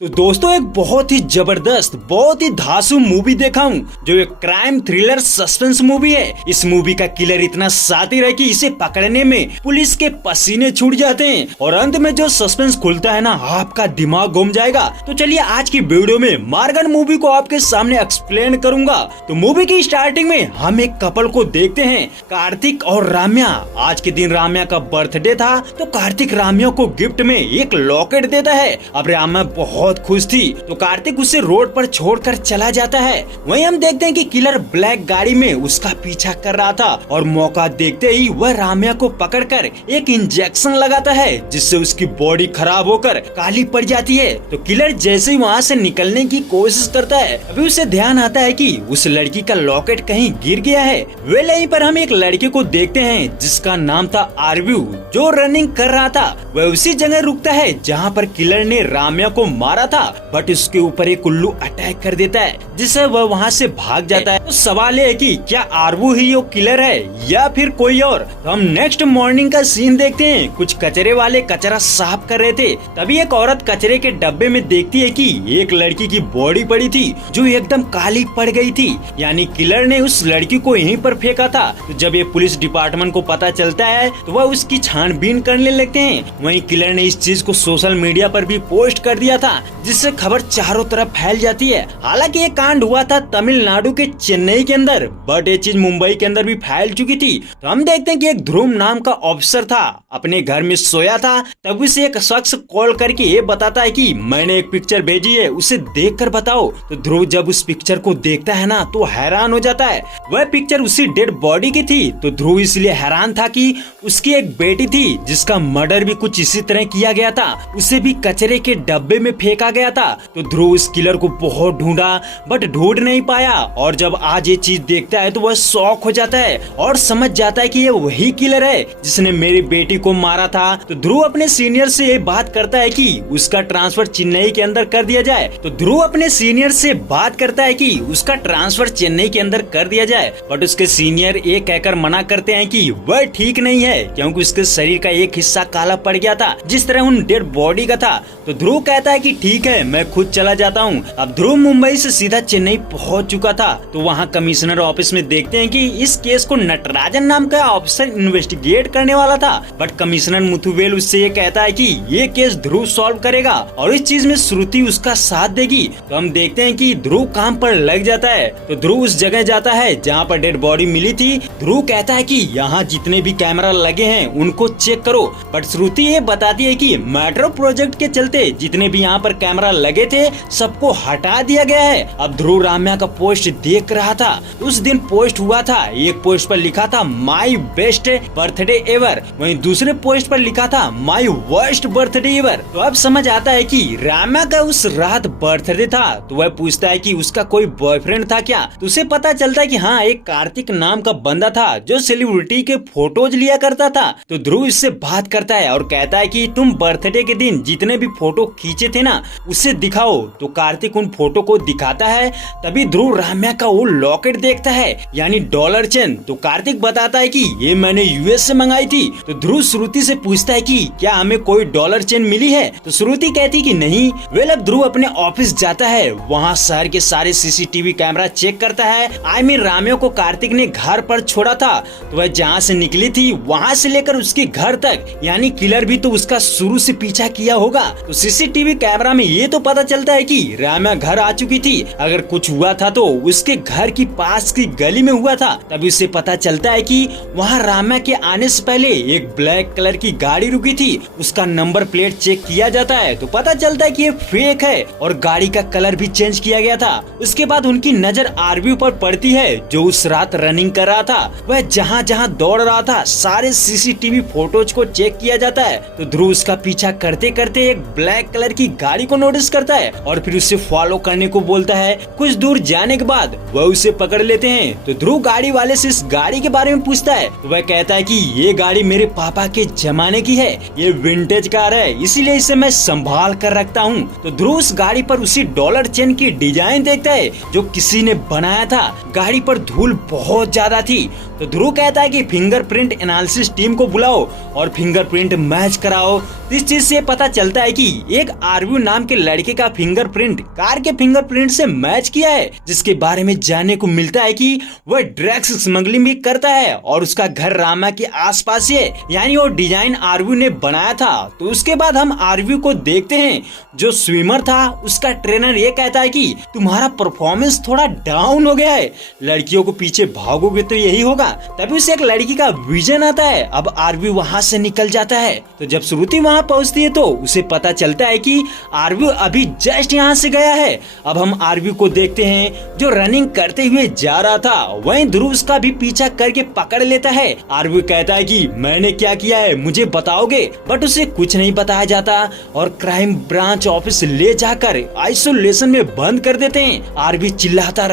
तो दोस्तों एक बहुत ही जबरदस्त बहुत ही धांसू मूवी देखा हूँ जो एक क्राइम थ्रिलर सस्पेंस मूवी है। इस मूवी का किलर इतना शातिर है कि इसे पकड़ने में पुलिस के पसीने छूट जाते हैं और अंत में जो सस्पेंस खुलता है ना आपका दिमाग घूम जाएगा। तो चलिए आज की वीडियो में मार्गन मूवी को आपके सामने एक्सप्लेन करूंगा। तो मूवी की स्टार्टिंग में हम एक कपल को देखते हैं, कार्तिक और राम्या। आज के दिन राम्या का बर्थडे था तो कार्तिक राम्या को गिफ्ट में एक लॉकेट देता है। अब राम्या बहुत खुश थी तो कार्तिक उसे रोड पर छोड़कर चला जाता है। वहीं हम देखते हैं कि किलर ब्लैक गाड़ी में उसका पीछा कर रहा था और मौका देखते ही वह राम्या को पकड़कर एक इंजेक्शन लगाता है जिससे उसकी बॉडी खराब होकर काली पड़ जाती है। तो किलर जैसे ही वहाँ से निकलने की कोशिश करता है अभी उसे ध्यान आता है कि उस लड़की का लॉकेट कहीं गिर गया है। वे यहीं पर हम एक लड़के को देखते हैं जिसका नाम था आरव्यू जो रनिंग कर रहा था। वह उसी जगह रुकता है जहाँ पर किलर ने राम्या को मारा था बट उसके ऊपर एक उल्लू अटैक कर देता है जिससे वह वहाँ से भाग जाता है। तो सवाल है कि क्या आरवू ही वो किलर है या फिर कोई और। तो हम नेक्स्ट मॉर्निंग का सीन देखते हैं। कुछ कचरे वाले कचरा साफ कर रहे थे तभी एक औरत कचरे के डब्बे में देखती है कि एक लड़की की बॉडी पड़ी थी जो एकदम काली पड़ गई थी, यानी किलर ने उस लड़की को यहीं पर फेंका था। तो जब ये पुलिस डिपार्टमेंट को पता चलता है तो वह उसकी छानबीन करने लगते हैं। वहीं किलर ने इस चीज को सोशल मीडिया पर भी पोस्ट कर दिया था जिससे खबर चारों तरफ फैल जाती है। हालांकि ये कांड हुआ था तमिलनाडु के चेन्नई के अंदर बट ये चीज मुंबई के अंदर भी फैल चुकी थी। तो हम देखते हैं कि एक ध्रुव नाम का ऑफिसर था, अपने घर में सोया था तब उसे एक शख्स कॉल करके ये बताता है कि मैंने एक पिक्चर भेजी है उसे देखकर बताओ। तो ध्रुव जब उस पिक्चर को देखता है ना तो हैरान हो जाता है। वह पिक्चर उसी डेड बॉडी की थी। तो ध्रुव इसलिए हैरान था कि उसकी एक बेटी थी जिसका मर्डर भी कुछ इसी तरह किया गया था, उसे भी कचरे के डब्बे में फेंका गया था। तो ध्रुव इस किलर को बहुत ढूंढा बट ढूंढ नहीं पाया और जब आज ये चीज देखता है तो वह शॉक हो जाता है और समझ जाता है कि ये वही किलर है जिसने मेरी बेटी को मारा था। तो ध्रुव अपने सीनियर से ये बात करता है कि उसका ट्रांसफर चेन्नई के अंदर कर दिया जाए। तो ध्रुव अपने सीनियर से बात करता है कि उसका ट्रांसफर चेन्नई के अंदर कर दिया जाए बट उसके सीनियर ये कहकर मना करते हैं कि वह ठीक नहीं है क्योंकि उसके शरीर का एक हिस्सा काला पड़ गया था जिस तरह उन डेड बॉडी का था। तो ध्रुव कहता है कि ठीक है मैं खुद चला जाता हूँ। अब ध्रुव मुंबई से सीधा चेन्नई पहुँच चुका था। तो वहाँ कमिश्नर ऑफिस में देखते हैं कि इस केस को नटराजन नाम का ऑफिसर इन्वेस्टिगेट करने वाला था बट कमिश्नर मुथुवेल उससे ये कहता है कि ये केस ध्रुव सॉल्व करेगा और इस चीज में श्रुति उसका साथ देगी। तो हम देखते हैं कि ध्रुव काम पर लग जाता है। तो ध्रुव उस जगह जाता है जहाँ पर डेड बॉडी मिली थी। ध्रुव कहता है कि यहाँ जितने भी कैमरा लगे हैं उनको चेक करो बट श्रुति ये बताती है कि मेट्रो प्रोजेक्ट के चलते जितने भी यहाँ पर कैमरा लगे थे सबको हटा दिया गया है। अब ध्रुव राम्या का पोस्ट देख रहा था। उस दिन पोस्ट हुआ था, एक पोस्ट पर लिखा था माई बेस्ट बर्थडे एवर, वहीं दूसरे पोस्ट पर लिखा था माई वर्स्ट बर्थडे एवर। तो अब समझ आता है कि राम्या का उस रात बर्थडे था। तो वह पूछता है कि उसका कोई बॉयफ्रेंड था क्या। तो उसे पता चलता है कि हाँ एक कार्तिक नाम का बंदा था जो सेलिब्रिटी के फोटोज लिया करता था। तो ध्रुव इससे बात करता है और कहता है कि तुम बर्थडे के दिन जितने भी फोटो खींचे थे ना उसे दिखाओ। तो कार्तिक उन फोटो को दिखाता है तभी ध्रुव राम्या का वो लॉकेट देखता है यानी डॉलर चेन। तो कार्तिक बताता है कि ये मैंने यूएस से मंगाई थी। तो ध्रुव श्रुति से पूछता है कि क्या हमें कोई डॉलर चेन मिली है। तो श्रुति कहती कि नहीं। वेल अब ध्रुव अपने ऑफिस जाता है, वहाँ शहर के सारे सीसीटीवी कैमरा चेक करता है। राम्या को कार्तिक ने घर पर छोड़ा था तो वह जहाँ से निकली थी वहाँ से लेकर उसके घर तक यानी किलर भी तो उसका शुरू से पीछा किया होगा। तो सीसीटीवी कैमरा में ये तो पता चलता है कि राम्या घर आ चुकी थी। अगर कुछ हुआ था तो उसके घर की पास की गली में हुआ था। तभी उसे पता चलता है कि वहाँ राम्या के आने से पहले एक ब्लैक कलर की गाड़ी रुकी थी। उसका नंबर प्लेट चेक किया जाता है तो पता चलता है कि ये फेक है और गाड़ी का कलर भी चेंज किया गया था। उसके बाद उनकी नजर आरव्यू पर पड़ती है जो उस रात रनिंग कर रहा था। वह जहाँ जहाँ दौड़ रहा था सारे सीसीटीवी फोटोज को चेक किया जाता है। तो ध्रुव उसका पीछा करते करते एक ब्लैक कलर की गाड़ी को नोटिस करता है और फिर उसे फॉलो करने को बोलता है। कुछ दूर जाने के बाद वह उसे पकड़ लेते हैं। तो ध्रुव गाड़ी वाले से इस गाड़ी के बारे में पूछता है तो वह कहता है कि ये गाड़ी मेरे पापा के जमाने की है, ये विंटेज कार है इसीलिए इसे मैं संभाल कर रखता हूँ। तो ध्रुव उस गाड़ी पर उसी डॉलर चेन की डिजाइन देखता है जो किसी ने बनाया था। गाड़ी पर धूल बहुत ज्यादा थी। तो ध्रुव कहता है कि फिंगरप्रिंट एनालिसिस टीम को बुलाओ और फिंगरप्रिंट मैच कराओ। इस चीज से पता चलता है कि एक आरव्यू नाम के लड़के का फिंगरप्रिंट कार के फिंगरप्रिंट से मैच किया है, जिसके बारे में जानने को मिलता है कि वह ड्रग्स स्मगलिंग भी करता है और उसका घर रामा के आसपास ही है, यानी वो डिजाइन आरवी ने बनाया था। तो उसके बाद हम आरवी को देखते हैं, जो स्विमर था उसका ट्रेनर ये कहता है कि तुम्हारा परफॉर्मेंस थोड़ा डाउन हो गया है, लड़कियों को पीछे भागोगे तो यही होगा। तभी उसे एक लड़की का विजन आता है। अब आरवी वहाँ से निकल जाता है। तो जब श्रुति वहाँ पहुँचती है तो उसे पता चलता है कि आरवी अभी जस्ट यहाँ से गया है। अब हम आरवी को देखते हैं जो रनिंग करते हुए जा रहा था, वहीं ध्रुव उसका भी पीछा करके पकड़ लेता है। आरवी कहता है कि मैंने क्या किया है मुझे बताओगे, बट उसे कुछ नहीं बताया जाता और क्राइम ब्रांच ऑफिस ले जाकर आइसोलेशन में बंद कर देते हैं। आरवी चिल्लाता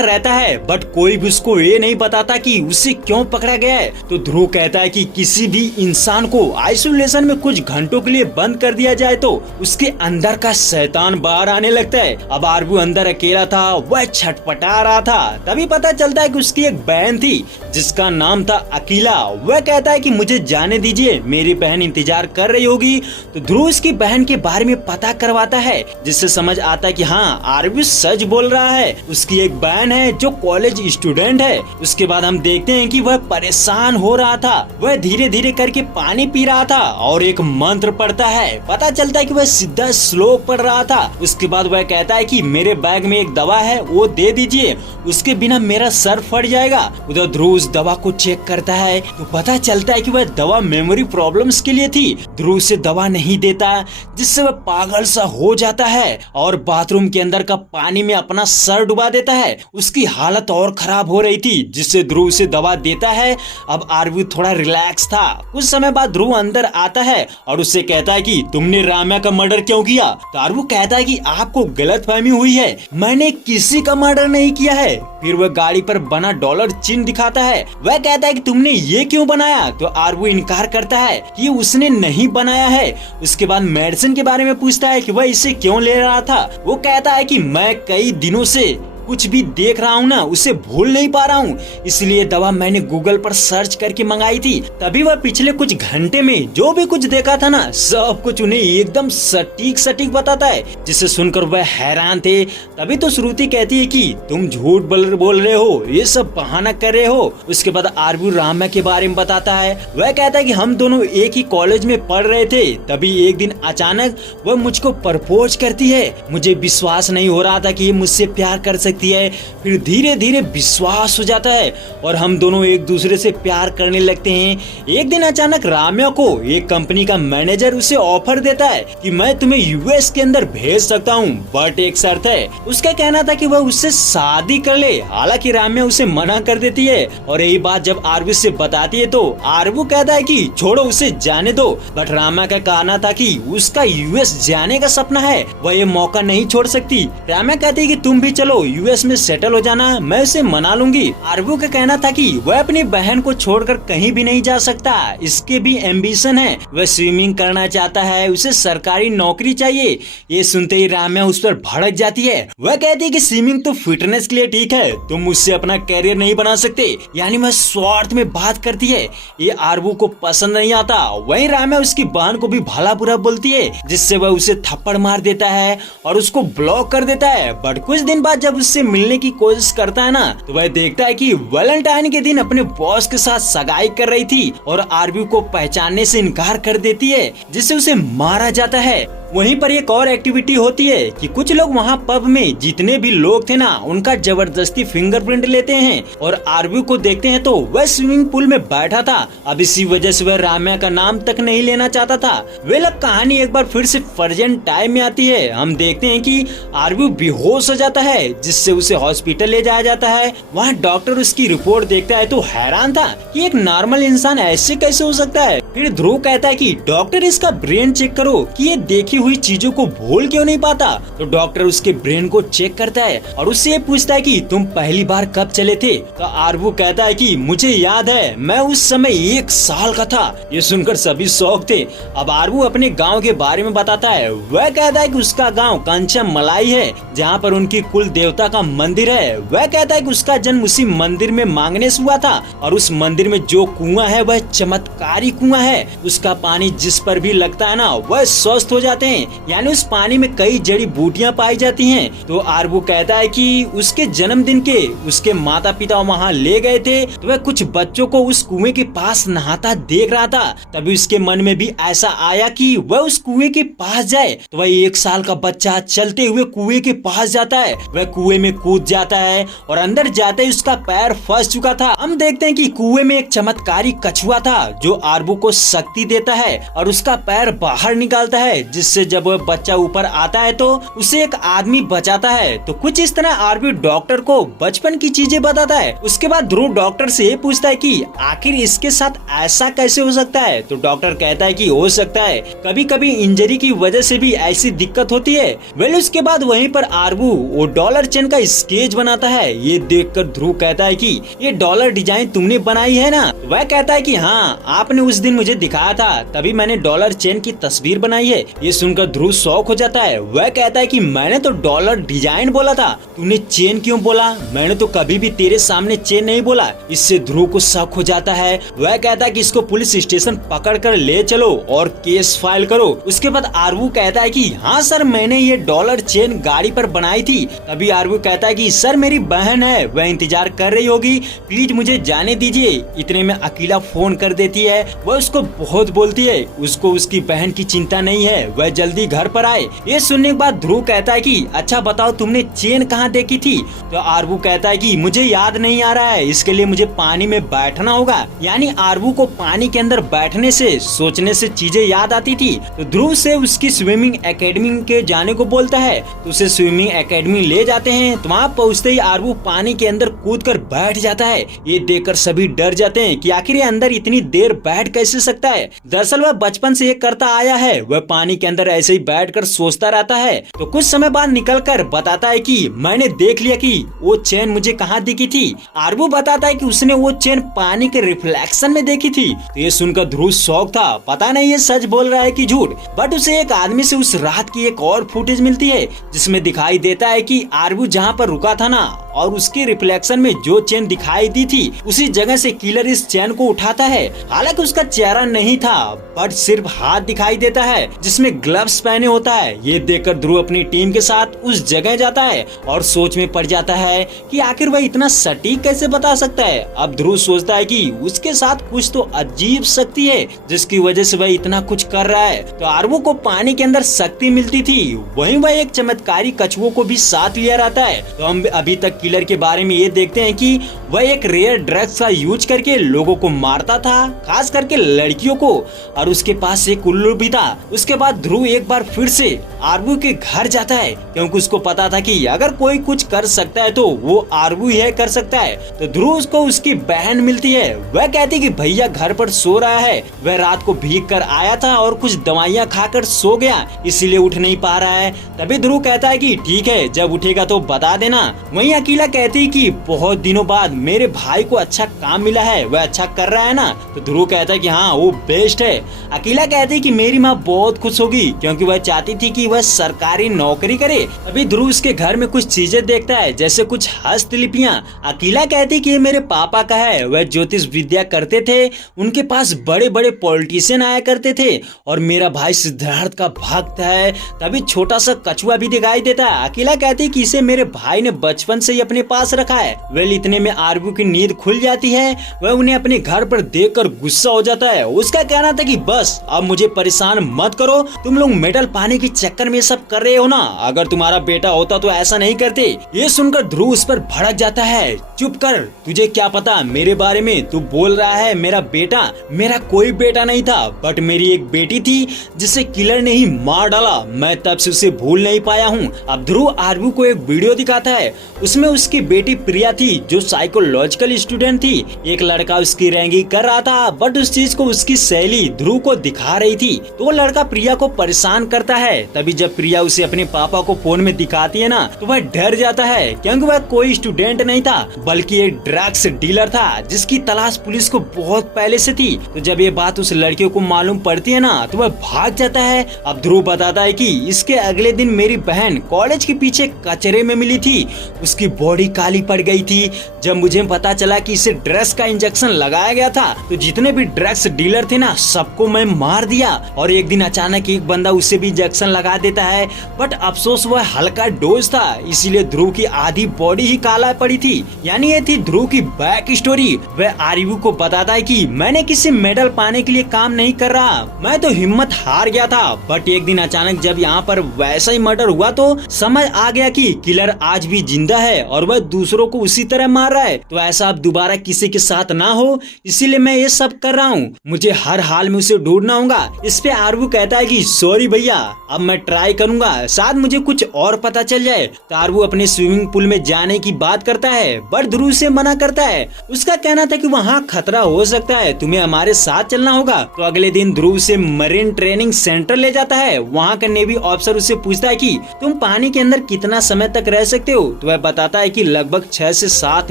रहता है बट कोई भी उसको ये नहीं बताता कि उसे क्यों पकड़ा गया है। तो ध्रुव कहता है कि किसी भी इंसान को आइसोलेशन में कुछ घंटों के लिए बंद कर दिया जाए तो उसके अंदर का शैतान बाहर आने लगता है। अब आरवी अंदर अकेला था, वह छटपटा रहा था। तभी पता चलता है कि उसकी एक बहन थी जिसका नाम था अकीला। वह कहता है कि मुझे जाने दीजिए, मेरी बहन इंतजार कर रही होगी। तो ध्रुव उसकी बहन के बारे में पता करवाता है, जिससे समझ आता है कि हाँ आरवी सच बोल रहा है, उसकी एक बहन है जो कॉलेज स्टूडेंट है। उसके बाद हम देखते हैं कि वह परेशान हो रहा था, वह धीरे धीरे करके पानी पी रहा था और एक मंत्र पढ़ता है। पता चलता है कि वह सीधा श्लोक पढ़ रहा था। उसके बाद वह कहता है कि मेरे बैग में एक दवा है, वो दे दीजिए, उसके बिना मेरा सर फट जाएगा। उधर ध्रुव उस दवा को चेक करता है तो पता चलता है कि वह दवा मेमोरी प्रॉब्लम्स के लिए थी। ध्रुव उसे दवा नहीं देता, जिससे वह पागल सा हो जाता है और बाथरूम के अंदर का पानी में अपना सर डुबा देता है। उसकी हालत और खराब हो रही थी, जिससे ध्रुव उसे दवा देता है। अब आरवी थोड़ा रिलैक्स था। कुछ समय बाद ध्रुव अंदर आता है और उससे कहता है कि तुमने राम्या का मर्डर क्यों किया। तो आरवी कहता है कि आपको गलतफहमी हुई है, मैंने किसी का मर्डर नहीं किया है। फिर वह गाड़ी पर बना डॉलर चिन्ह दिखाता है। वह कहता है कि तुमने ये क्यों बनाया। तो आरवी इनकार करता है कि उसने नहीं बनाया है। उसके बाद मेडिसिन के बारे में पूछता है कि वह इसे क्यों ले रहा था। वो कहता है कि मैं कई दिनों से कुछ भी देख रहा हूँ ना, उसे भूल नहीं पा रहा हूँ, इसलिए दवा मैंने गूगल पर सर्च करके मंगाई थी। तभी वह पिछले कुछ घंटे में जो भी कुछ देखा था ना, सब कुछ उन्हें एकदम सटीक बताता है, जिसे सुनकर वह हैरान थे। तभी तो श्रुति कहती है कि तुम झूठ बोल रहे हो, ये सब बहाना कर रहे हो। उसके बाद आरवी राम्या के बारे में बताता है। वह कहता है कि हम दोनों एक ही कॉलेज में पढ़ रहे थे, तभी एक दिन अचानक वह मुझको प्रपोज करती है। मुझे विश्वास नहीं हो रहा था कि ये मुझसे प्यार कर सकती है। फिर धीरे धीरे विश्वास हो जाता है और हम दोनों एक दूसरे से प्यार करने लगते हैं। एक दिन अचानक राम्या को एक कंपनी का मैनेजर उसे ऑफर देता है कि मैं तुम्हें यूएस के अंदर भेज सकता हूँ, बट एक शर्त है। उसका कहना था कि वह उससे शादी कर ले। हालांकि राम्या उसे मना कर देती है और यही बात जब आरवी से बताती है तो आरवी कहता है कि छोड़ो, उसे जाने दो। बट राम्या का कहना था कि उसका यूएस जाने का सपना है, वह ये मौका नहीं छोड़ सकती। राम्या कहती है कि तुम भी चलो, यूएस में सेटल हो जाना, मैं उसे मना लूंगी। आरवी का कहना था कि वह अपनी बहन को छोड़कर कहीं भी नहीं जा सकता, इसके भी एम्बिशन है, वह स्विमिंग करना चाहता है, उसे सरकारी नौकरी चाहिए। ये सुनते ही राम्या उस पर भड़क जाती है। वह कहती है कि स्विमिंग तो फिटनेस के लिए ठीक है, तुम मुझसे अपना कैरियर नहीं बना सकते, यानी वह स्वार्थ में बात करती है। ये आरवी को पसंद नहीं आता। वहीं राम्या उसकी बहन को भी भला बुरा बोलती है, जिससे वह उसे थप्पड़ मार देता है और उसको ब्लॉक कर देता है। बट कुछ दिन बाद जब उससे मिलने की कोशिश करता है ना, तो वह देखता है कि वैलेंटाइन के दिन अपने बॉस के साथ सगाई कर रही थी और आरवी को पहचानने से इनकार कर देती है, जिससे उसे मारा जाता है। वहीं पर एक और एक्टिविटी होती है कि कुछ लोग वहाँ पब में जितने भी लोग थे ना, उनका जबरदस्ती फिंगरप्रिंट लेते हैं और आरवी को देखते हैं तो वह स्विमिंग पूल में बैठा था। अब इसी वजह से वह राम्या का नाम तक नहीं लेना चाहता था। वे लोग कहानी एक बार फिर से प्रेजेंट टाइम में आती है। हम देखते हैं कि आरवी बेहोश हो जाता है, जिससे उसे हॉस्पिटल ले जाया जाता है। वहाँ डॉक्टर उसकी रिपोर्ट देखता है तो हैरान था कि एक नॉर्मल इंसान ऐसे कैसे हो सकता है। फिर ध्रुव कहता है कि डॉक्टर इसका ब्रेन चेक करो कि ये देखी हुई चीजों को भूल क्यों नहीं पाता। तो डॉक्टर उसके ब्रेन को चेक करता है और उससे पूछता है कि तुम पहली बार कब चले थे। तो आरवी कहता है कि मुझे याद है, मैं उस समय 1 साल का था। ये सुनकर सभी शौक थे। अब आरवी अपने गांव के बारे में बताता है। वह कहता है कि उसका गांव कंचम मलाई है, जहां पर उनकी कुल देवता का मंदिर है। वह कहता है कि उसका जन्म उसी मंदिर में मांगने से हुआ था और उस मंदिर में जो कुआं है वह चमत्कारी कुआं है। है उसका पानी जिस पर भी लगता है ना वह स्वस्थ हो जाते हैं, यानी उस पानी में कई जड़ी बूटियां पाई जाती हैं। तो आरबू कहता है कि उसके जन्मदिन के उसके माता पिता वहाँ ले गए थे, तो वह कुछ बच्चों को उस कुएं के पास नहाता देख रहा था। तभी उसके मन में भी ऐसा आया कि वह उस कुएं के पास जाए। तो वह 1 साल का बच्चा चलते हुए कुएं के पास जाता है, वह कुएं में कूद जाता है और अंदर जाते ही उसका पैर फंस चुका था। हम देखते हैं कि कुएं में एक चमत्कारी कछुआ था जो आरबू को शक्ति देता है और उसका पैर बाहर निकालता है, जिससे जब वह बच्चा ऊपर आता है तो उसे एक आदमी बचाता है। तो कुछ इस तरह आरबू डॉक्टर को बचपन की चीजें बताता है। उसके बाद ध्रुव डॉक्टर से पूछता है कि आखिर इसके साथ ऐसा कैसे हो सकता है। तो डॉक्टर कहता है कि हो सकता है कभी कभी इंजरी की वजह से भी ऐसी दिक्कत होती है। वेल उसके बाद वहीं पर आरबू वो डॉलर चेन का स्केच बनाता है। ये देखकर ध्रुव कहता है कि ये डॉलर डिजाइन तुमने बनाई है ना। वह कहता है कि हाँ, आपने उस दिन मुझे दिखाया था, तभी मैंने डॉलर चेन की तस्वीर बनाई है। ये सुनकर ध्रुव शौक हो जाता है। वह कहता है कि मैंने तो डॉलर डिजाइन बोला था, तूने चेन क्यों बोला? मैंने तो कभी भी तेरे सामने चेन नहीं बोला। इससे ध्रुव को शक हो जाता है। वह कहता है कि इसको पुलिस स्टेशन पकड़ कर ले चलो और केस फाइल करो। उसके बाद आरबू कहता है कि हाँ सर, मैंने ये डॉलर चेन गाड़ी पर बनाई थी। तभी आरबू कहता है कि सर मेरी बहन है, वह इंतजार कर रही होगी, प्लीज मुझे जाने दीजिए। इतने में अकीला फोन कर देती है। वह उसको बहुत बोलती है, उसको उसकी बहन की चिंता नहीं है, वह जल्दी घर पर आए। ये सुनने के बाद ध्रुव कहता है कि अच्छा बताओ तुमने चेन कहाँ देखी थी? तो आरबू कहता है कि मुझे याद नहीं आ रहा है, इसके लिए मुझे पानी में बैठना होगा। यानी आरबू को पानी के अंदर बैठने से सोचने से चीजें याद आती थी। तो ध्रुव से उसकी स्विमिंग एकेडमी के जाने को बोलता है, तो उसे स्विमिंग एकेडमी ले जाते हैं। तो वहाँ पहुँचते ही आरबू पानी के अंदर कूदकर बैठ जाता है। ये देखकर सभी डर जाते हैं कि आखिर ये अंदर इतनी देर बैठ कैसे सकता है। दरअसल वह बचपन से ये करता आया है, वह पानी के अंदर ऐसे ही बैठकर सोचता रहता है। तो कुछ समय बाद निकलकर बताता है कि मैंने देख लिया कि वो चेन मुझे कहाँ दिखी थी। आरबू बताता है कि उसने वो चेन पानी के रिफ्लेक्शन में देखी थी। तो ये सुनकर ध्रुव शौक था, पता नहीं ये सच बोल रहा है कि झूठ। बट उसे एक आदमी से उस रात की एक और फुटेज मिलती है जिसमें दिखाई देता है कि आरबू जहाँ पर रुका था ना और उसके रिफ्लेक्शन में जो चेन दिखाई दी थी उसी जगह से किलर इस चेन को उठाता है। हालांकि उसका चेहरा नहीं था बट सिर्फ हाथ दिखाई देता है जिसमें ग्लव्स पहने होता है। ये देखकर ध्रुव अपनी टीम के साथ उस जगह जाता है और सोच में पड़ जाता है कि आखिर वह इतना सटीक कैसे बता सकता है। अब ध्रुव सोचता है कि उसके साथ कुछ तो अजीब शक्ति है जिसकी वजह से वह इतना कुछ कर रहा है। तो आरबू को पानी के अंदर शक्ति मिलती थी, वहीं वह एक चमत्कारी कछुओं को भी साथ लिया रहता है। तो हम अभी तक किलर के बारे में ये देखते हैं कि वह एक रेयर ड्रग्स का यूज करके लोगों को मारता था, खास करके लड़कियों को, और उसके पास एक उल्लू भी था। उसके बाद ध्रुव एक बार फिर से आरबू के घर जाता है क्योंकि उसको पता था कि अगर कोई कुछ कर सकता है तो वो आरबू ही कर सकता है। तो ध्रुव उसको उसकी बहन मिलती है। वह कहती कि भैया घर पर सो रहा है, वह रात को भीग कर आया था और कुछ दवाइयाँ खाकर सो गया, इसीलिए उठ नहीं पा रहा है। तभी ध्रुव कहता है कि ठीक है, जब उठेगा तो बता देना। वहीं अकीला कहती कि बहुत दिनों बाद मेरे भाई को अच्छा काम मिला है, वह अच्छा कर रहा है ना। तो ध्रुव कहता है कि हाँ वो बेस्ट है। अकीला कहती कि मेरी माँ बहुत खुश होगी क्योंकि वह चाहती थी कि वह सरकारी नौकरी करे। अभी ध्रुव उसके घर में कुछ चीजें देखता है जैसे कुछ हस्तलिपियां। अकीला कहती कि ये मेरे पापा का है, वह ज्योतिष विद्या करते थे, उनके पास बड़े बड़े पॉलिटिशियन आया करते थे और मेरा भाई सिद्धार्थ का भक्त है। तभी छोटा सा कछुआ भी दिखाई देता है। अकीला कहती कि इसे मेरे भाई ने बचपन से ही अपने पास रखा है। वेल इतने में आरबू की नींद खुल जाती है। वह उन्हें अपने घर पर देखकर गुस्सा हो जाता है। उसका कहना था कि बस अब मुझे परेशान मत करो, तुम लोग मेडल पाने के चक्कर में सब कर रहे हो ना, अगर तुम्हारा बेटा होता तो ऐसा नहीं करते। ये सुनकर ध्रुव उस पर भड़क जाता है, चुप कर, तुझे क्या पता मेरे बारे में, तू बोल रहा है मेरा बेटा? मेरा कोई बेटा नहीं था बट मेरी एक बेटी थी जिसे किलर ने ही मार डाला, मैं तब से उसे भूल नहीं पाया हूँ। अब ध्रुव आरबू को एक वीडियो दिखाता है, उसमें उसकी बेटी प्रिया थी जो साइकोलॉजिकल स्टूडेंट थी। एक लड़का उसकी रैंगिंग कर रहा था बट उस चीज को उसकी सहेली ध्रुव को दिखा रही थी, तो वो लड़का प्रिया को परेशान करता है। तभी जब प्रिया उसे अपने पापा को फोन में दिखाती है ना तो वह डर जाता है क्योंकि वह कोई स्टूडेंट नहीं था बल्कि एक ड्रग्स डीलर था जिसकी तलाश पुलिस को बहुत पहले से थी। तो जब ये बात उस लड़के को मालूम पड़ती है ना तो वह भाग जाता है। अब ध्रुव बताता है कि इसके अगले दिन मेरी बहन कॉलेज के पीछे कचरे में मिली थी, उसकी बॉडी काली पड़ गई थी। जब मुझे पता चला कि इसे ड्रग्स का इंजेक्शन लगाया गया था तो जितने भी ड्रग्स डीलर थे ना सबको मैं मार दिया। और एक दिन अचानक एक बंदा उसे भी इंजेक्शन लगा देता है, बट अफसोस वह हल्का डोज था, इसीलिए ध्रुव की आधी बॉडी ही काला पड़ी थी। यानी ये थी ध्रुव की बैक स्टोरी। वह आरयू को बताता है कि मैंने किसी मेडल पाने के लिए काम नहीं कर रहा, मैं तो हिम्मत हार गया था। बट एक दिन अचानक जब यहाँ पर वैसा ही मर्डर हुआ तो समझ आ गया कि किलर आज भी जिंदा है और वह दूसरों को उसी तरह मार रहा है। तो ऐसा अब दोबारा किसी के साथ ना हो, इसीलिए मैं ये सब कर रहा हूँ। मुझे हर हाल में उसे ढूंढना होगा। इस पे आरवू कहता है कि सॉरी भैया, अब मैं ट्राई करूंगा, शायद मुझे कुछ और पता चल जाए। तो आरवू अपने स्विमिंग पूल में जाने की बात करता है, बट ध्रुव से मना करता है। उसका कहना था कि वहाँ खतरा हो सकता है, तुम्हें हमारे साथ चलना होगा। तो अगले दिन ध्रुव से मरीन ट्रेनिंग सेंटर ले जाता है। वहाँ का नेवी ऑफिसर उससे पूछता है कि तुम पानी के अंदर कितना समय तक रह सकते हो। तो वह बताता है कि लगभग 6 से 7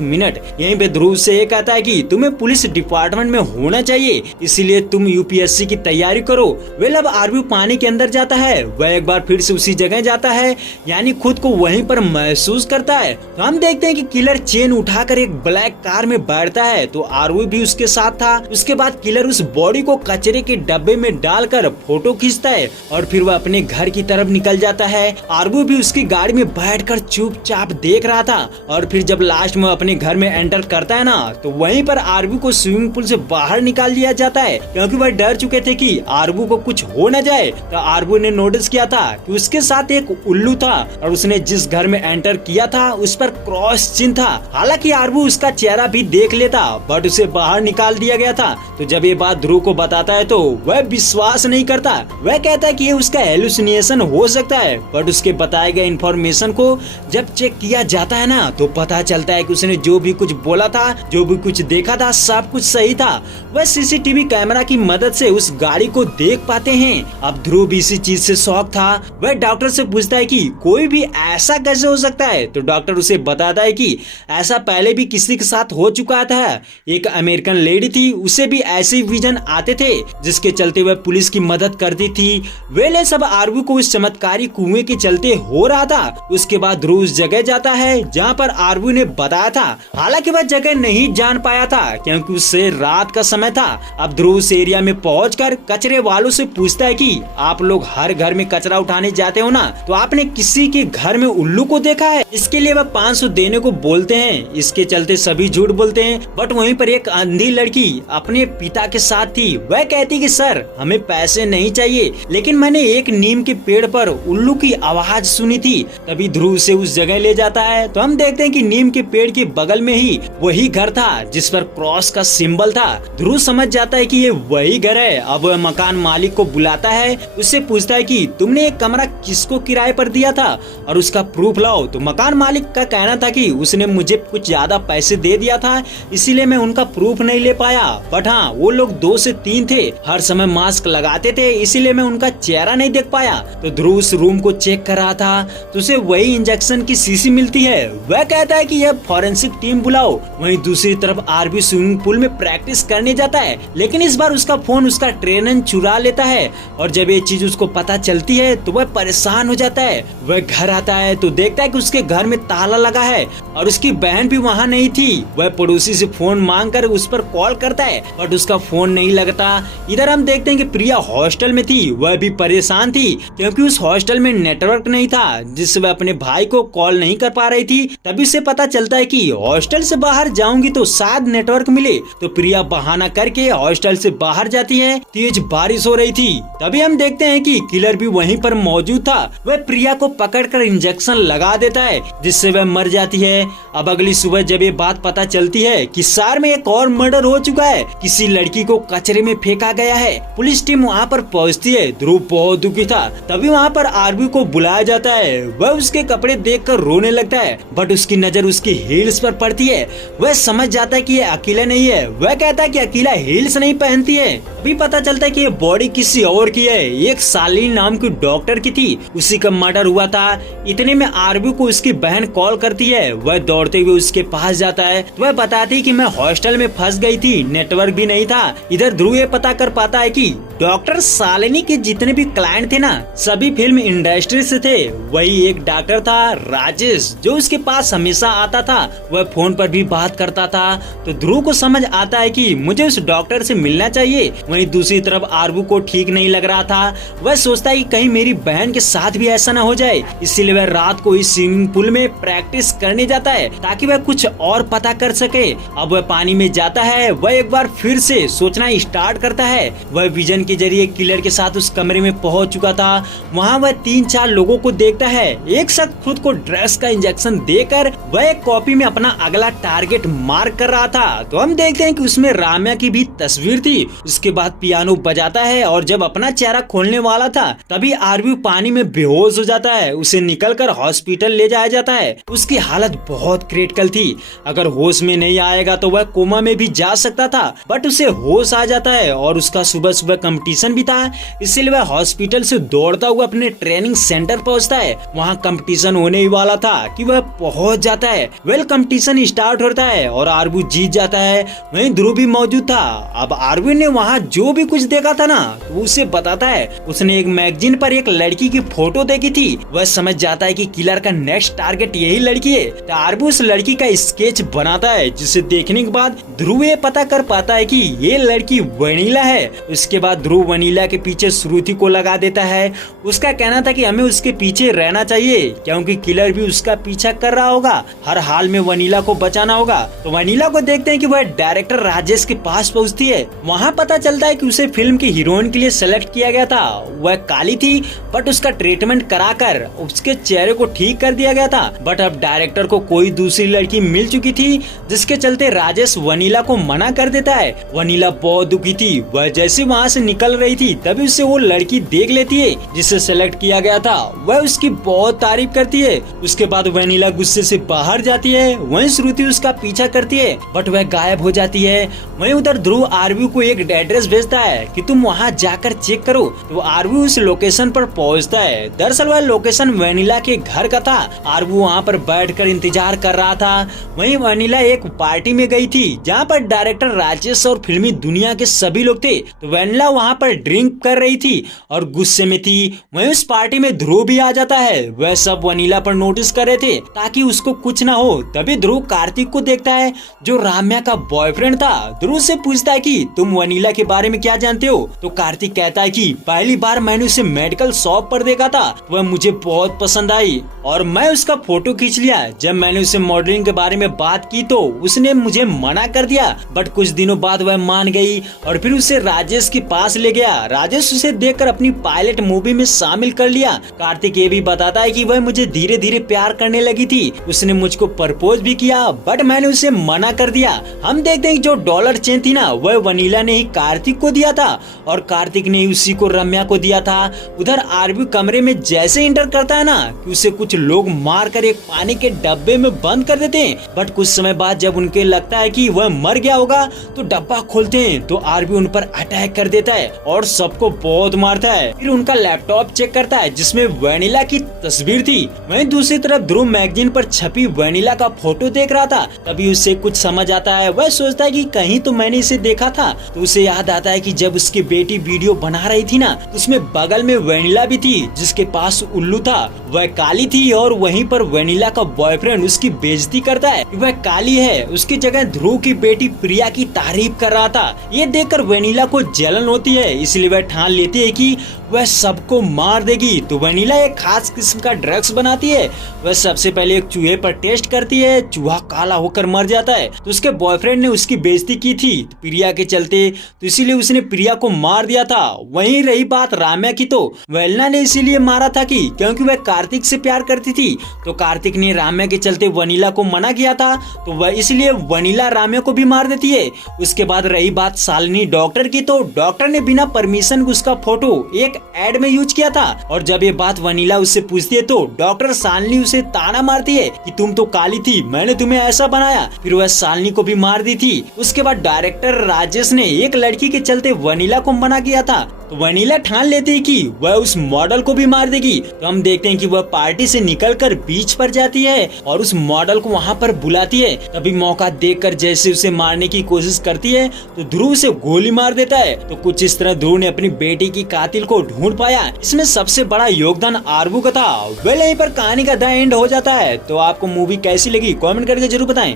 मिनट। यहीं पे ध्रुव से ये कहता है कि तुम्हें पुलिस डिपार्टमेंट में होना चाहिए, इसीलिए तुम यूपीएससी की तैयारी करो। वेल अब आरवी पानी के अंदर जाता है, वह एक बार फिर से उसी जगह जाता है, यानी खुद को वहीं पर महसूस करता है। तो हम देखते हैं कि किलर चेन उठाकर एक ब्लैक कार में बैठता है, तो आरवी भी उसके साथ था। उसके बाद किलर उस बॉडी को कचरे के डब्बे में डालकर फोटो खींचता है और फिर वह अपने घर की तरफ निकल जाता है। आरवी भी उसकी गाड़ी में बैठकर चुपचाप देख रहा था। और फिर जब लास्ट में अपने घर में एंटर करता है ना, तो वहीं पर आरवी को स्विमिंग पूल से बाहर निकाल दिया जाता है, क्योंकि वह डर चुके थे कि आरवी को कुछ हो न जाए। तो आरवी ने नोटिस किया था कि उसके साथ एक उल्लू था और उसने जिस घर में एंटर किया था उस पर क्रॉस चिन्ह था। हालांकि आरवी उसका चेहरा भी देख लेता, बट उसे बाहर निकाल दिया गया था। तो जब ये बात ध्रुव को बताता है तो वह विश्वास नहीं करता। वह कहता है कि ये उसका हेलुसिनेशन हो सकता है, बट उसके बताए गए इन्फॉर्मेशन को जब चेक किया जाता है ना, तो पता चलता है कि उसने जो भी कुछ बोला था, जो भी कुछ देखा था, सब कुछ सही था। वह सीसीटीवी कैमरा की मदद से उस गाड़ी को देख पाते हैं। अब ध्रुव भी इसी चीज से शॉक था। वह डॉक्टर से पूछता है कि कोई भी ऐसा कैसे हो सकता है। तो डॉक्टर उसे बताता है कि ऐसा पहले भी किसी के साथ हो चुका था। एक अमेरिकन लेडी थी, उसे भी ऐसे विजन आते थे, जिसके चलते वह पुलिस की मदद करती थी। वेले सब आरवी को इस चमत्कारी कुएं के चलते हो रहा था। उसके बाद ध्रुव उस जगह जाता है जहाँ पर आरवी ने बताया था। हालांकि वह जगह नहीं जान पाया था क्योंकि उससे रात का समय था। अब ध्रुव उस एरिया में पहुंचकर कचरे वालों से पूछता है कि आप लोग हर घर में कचरा उठाने जाते हो ना, तो आपने किसी के घर में उल्लू को देखा है? इसके लिए वह 500 देने को बोलते हैं। इसके चलते सभी झूठ बोलते हैं, बट वहीं पर एक अंधी लड़की अपने पिता के साथ थी। वह कहती कि सर हमें पैसे नहीं चाहिए, लेकिन मैंने एक नीम के पेड़ पर उल्लू की आवाज सुनी थी। तभी ध्रुव से उस जगह ले जाता है। तो हम देखते हैं कि नीम के पेड़ के बगल में ही वही घर था जिस पर क्रॉस का सिंबल था। ध्रुव समझ जाता है कि ये वही घर है। अब वह मकान मालिक को बुलाता है, उससे पूछता है कि तुमने एक कमरा किसको किराए पर दिया था और उसका प्रूफ लाओ। तो मकान मालिक का कहना था कि उसने मुझे कुछ ज्यादा पैसे दे दिया था, इसीलिए मैं उनका प्रूफ नहीं ले पाया। बट हाँ, वो लोग 2 से 3 थे, हर समय मास्क लगाते थे, इसीलिए मैं उनका चेहरा नहीं देख पाया। तो ध्रुव उस रूम को चेक कर रहा था तो उसे वही इंजेक्शन की शीशी मिलती है। वह कहता है कि यह फॉरेंसिक टीम बुलाओ। वहीं दूसरी तरफ आरवी स्विमिंग पूल में प्रैक्टिस करने जाता है, लेकिन इस बार उसका फोन उसका ट्रेनर चुरा लेता है। और जब ये चीज उसको पता चलती है तो वह परेशान हो जाता है। वह घर आता है तो देखता है कि उसके घर में ताला लगा है और उसकी बहन भी वहाँ नहीं थी। वह पड़ोसी से फोन मांग कर उस पर कॉल करता है, बट उसका फोन नहीं लगता। इधर हम देखते हैं कि प्रिया हॉस्टल में थी। वह भी परेशान थी क्योंकि उस हॉस्टल में नेटवर्क नहीं था, जिससे वह अपने भाई को कॉल नहीं कर पा रही थी। तभी उसे पता चलता है कि हॉस्टल से बाहर जाऊंगी तो शायद नेटवर्क मिले। तो प्रिया बहाना करके हॉस्टल से बाहर जाती है। तेज बारिश हो रही थी। तभी हम देखते हैं कि किलर भी वहीं पर मौजूद था। वह प्रिया को पकड़कर इंजेक्शन लगा देता है, जिससे वह मर जाती है। अब अगली सुबह जब ये बात पता चलती है कि शहर में एक और मर्डर हो चुका है, किसी लड़की को कचरे में फेंका गया है। पुलिस टीम वहाँ पर पहुँचती है। ध्रुव बहुत दुखी था। तभी वहाँ पर आरवी को बुलाया जाता है। वह उसके कपड़े देखकर रोने लगता है, बट उसकी नजर उसकी हील्स पर पड़ती है। वह समझ जाता है कि ये अकेला नहीं है। वह कहता है कि अकेला हील्स नहीं पहनती है। अभी पता चलता है कि ये बॉडी किसी और की है, एक साली नाम की डॉक्टर की थी, उसी का मर्डर हुआ था। इतने में आरवी को उसकी बहन कॉल करती है। वह दौड़ते हुए उसके पास जाता है। वह बताती है कि मैं हॉस्टल में फंस गई थी, नेटवर्क भी नहीं था। इधर ध्रुव ये पता कर पाता है कि डॉक्टर शालिनी के जितने भी क्लाइंट थे ना, सभी फिल्म इंडस्ट्री से थे। वही एक डॉक्टर था राजेश, जो उसके पास हमेशा आता था। वह फोन पर भी बात करता था। तो ध्रुव को समझ आता है कि मुझे उस डॉक्टर से मिलना चाहिए। वहीं दूसरी तरफ आरबू को ठीक नहीं लग रहा था। वह सोचता है कि कहीं मेरी बहन के साथ भी ऐसा न हो जाए, इसीलिए वह रात को इस स्विमिंग पूल में प्रैक्टिस करने जाता है ताकि वह कुछ और पता कर सके। अब वह पानी में जाता है। वह एक बार फिर से सोचना स्टार्ट करता है। वह विजन के जरिए किलर के साथ उस कमरे में पहुंच चुका था। वहां वह 3-4 लोगों को देखता है। एक साथ खुद को ड्रग्स का इंजेक्शन देकर वह एक कॉपी में अपना अगला टारगेट मार्क कर रहा था। तो हम देखते हैं कि उसमें राम्या की भी तस्वीर थी। उसके बाद पियानो बजाता है और जब अपना चेहरा खोलने वाला था तभी आरबी पानी में बेहोश हो जाता है। उसे निकलकर हॉस्पिटल ले जाया जाता है। उसकी हालत बहुत क्रिटिकल थी। अगर होश में नहीं आएगा तो वह कोमा में भी जा सकता था, बट उसे होश आ जाता है और उसका सुबह सुबह कंपटीशन भी था, इसलिए वह हॉस्पिटल से दौड़ता हुआ अपने ट्रेनिंग सेंटर पहुंचता है। वहां कंपटीशन होने ही वाला था कि वह पहुंच जाता है। कंपटीशन स्टार्ट होता है और आरबू जीत जाता है। वहीं ध्रुव भी मौजूद था। अब आरबू ने वहां जो भी कुछ देखा था ना, तो उसे बताता है। उसने एक मैगजीन पर एक लड़की की फोटो देखी थी। वह समझ जाता है कि किलर का नेक्स्ट टारगेट यही लड़की है। तो आरबू उस लड़की का स्केच बनाता है, जिसे देखने के बाद ध्रुव ये पता कर पाता है कि ये लड़की वनीला है। उसके बाद ध्रुव वनीला के पीछे श्रुति को लगा देता है। उसका कहना था कि हमें उसके पीछे रहना चाहिए, क्योंकि किलर भी उसका पीछा कर रहा होगा। हर हाल में वनीला को बचाना होगा। तो वनीला को देखते हैं कि वह डायरेक्टर राजेश के पास पहुंचती है। वहां पता चलता है कि उसे फिल्म की हीरोइन के लिए सेलेक्ट किया गया था। वह काली थी, बट उसका ट्रीटमेंट कराकर उसके चेहरे को ठीक कर दिया गया था। बट अब डायरेक्टर को कोई दूसरी लड़की मिल चुकी थी, जिसके चलते राजेश वनीला को मना कर देता है। वनीला बहुत दुखी थी। वह जैसे वहाँ से निकल रही थी तभी उसे वो लड़की देख लेती है जिसे सेलेक्ट किया गया था। वह उसकी बहुत तारीफ करती है। उसके बाद वनीला गुस्से से बाहर जाती है। वहीं श्रुति उसका पीछा करती है, बट वह गायब हो जाती है। वहीं उधर ध्रुव आरबी को एक एड्रेस भेजता है कि तुम वहाँ जाकर चेक करो। तो आरबी उस लोकेशन पर पहुँचता है। दरअसल वह लोकेशन वनीला के घर का था। आरबी वहाँ पर बैठकर इंतजार कर रहा था। वहीं वनीला एक पार्टी में गई थी जहाँ पर डायरेक्टर राजेश और फिल्मी दुनिया के सभी लोग थे। तो वनीला वहाँ पर ड्रिंक कर रही थी और गुस्से में थी। वहीं उस पार्टी में ध्रुव भी आ जाता है। वह सब वनीला पर नोटिस कर रहे थे ताकि उसको कुछ ना हो। तभी ध्रुव कार्तिक को देखता है, जो राम्या का बॉयफ्रेंड था। ध्रुव से पूछता है कि तुम वनीला के बारे में क्या जानते हो। तो कार्तिक कहता है कि पहली बार मैंने उसे मेडिकल शॉप पर देखा था, वह मुझे बहुत पसंद आई और मैं उसका फोटो खींच लिया। जब मैंने उसे मॉडलिंग के बारे में बात की तो उसने मुझे मना कर दिया, बट कुछ दिनों बाद वह मान गई और फिर उसे राजेश के पास ले गया। राजेश उसे देखकर अपनी पायलट मूवी में शामिल कर लिया। कार्तिक ये भी बताता है कि वह मुझे धीरे धीरे प्यार करने लगी थी। उसने मुझको प्रपोज भी किया, बट मैंने उसे मना कर दिया। हम देखते हैं जो डॉलर चेन थी ना, वह वनीला ने ही कार्तिक को दिया था और कार्तिक ने उसी को रम्या को दिया था। उधर आरबी कमरे में जैसे इंटर करता है ना, कि उसे कुछ लोग मार कर एक पानी के डब्बे में बंद कर देते हैं। बट कुछ समय बाद जब उनके लगता है कि वह मर गया होगा तो डब्बा खोलते हैं तो आरबी उन पर अटैक कर देता है और सबको बहुत मारता है। फिर उनका लैपटॉप चेक करता है जिसमें वनीला की तस्वीर थी। वहीं दूसरी तरफ ध्रुव मैगजीन पर छपी वनीला का फोटो देख रहा था। तभी उसे कुछ समझ आता है। वह सोचता है कि कहीं तो मैंने इसे देखा था। तो उसे याद आता है कि जब उसकी बेटी वीडियो बना रही थी ना, तो उसमें बगल में वनीला भी थी जिसके पास उल्लू था। वह काली थी और वहीं पर वनीला का बॉयफ्रेंड उसकी बेइज्जती करता है कि वह काली है। उसकी जगह ध्रुव की बेटी प्रिया की तारीफ कर रहा था। ये देखकर वनीला को जलन होती है, इसलिए वह ठान लेती है कि वह सबको मार देगी। तो वनीला एक खास किस्म का ड्रग्स बनाती है। वह सबसे पहले एक चूहे पर टेस्ट करती है। चूहा काला होकर मर जाता है। तो उसके बॉयफ्रेंड ने उसकी बेइज्जती की थी प्रिया के चलते, तो इसीलिए उसने प्रिया को मार दिया था। वहीं रही बात राम्या की, तो वनीला ने इसीलिए मारा था कि क्योंकि वह कार्तिक से प्यार करती थी। तो कार्तिक ने राम्या के चलते वनीला को मना किया था, तो वह इसलिए वनीला राम्या को भी मार देती है। उसके बाद रही बात शालिनी डॉक्टर की, तो डॉक्टर ने बिना परमिशन उसका फोटो एक एड में यूज किया था। और जब ये बात वनीला उससे पूछती है तो डॉक्टर शालिनी उसे ताना मारती है कि तुम तो काली थी, मैंने तुम्हें ऐसा बनाया। फिर वह शालिनी को भी मार दी थी। उसके बाद डायरेक्टर राजेश ने एक लड़की के चलते वनीला को मना किया था। तो वनीला ठान लेती है कि वह उस मॉडल को भी मार देगी। तो हम देखते हैं कि वह पार्टी से निकलकर बीच पर जाती है और उस मॉडल को वहाँ पर बुलाती है। तभी मौका देखकर जैसे उसे मारने की कोशिश करती है तो ध्रुव उसे गोली मार देता है। तो कुछ इस तरह ध्रुव ने अपनी बेटी की कातिल को ढूंढ पाया। इसमें सबसे बड़ा योगदान आरवू का था। वेल यहीं पर कहानी का द एंड हो जाता है। तो आपको मूवी कैसी लगी कमेंट करके जरूर बताएं।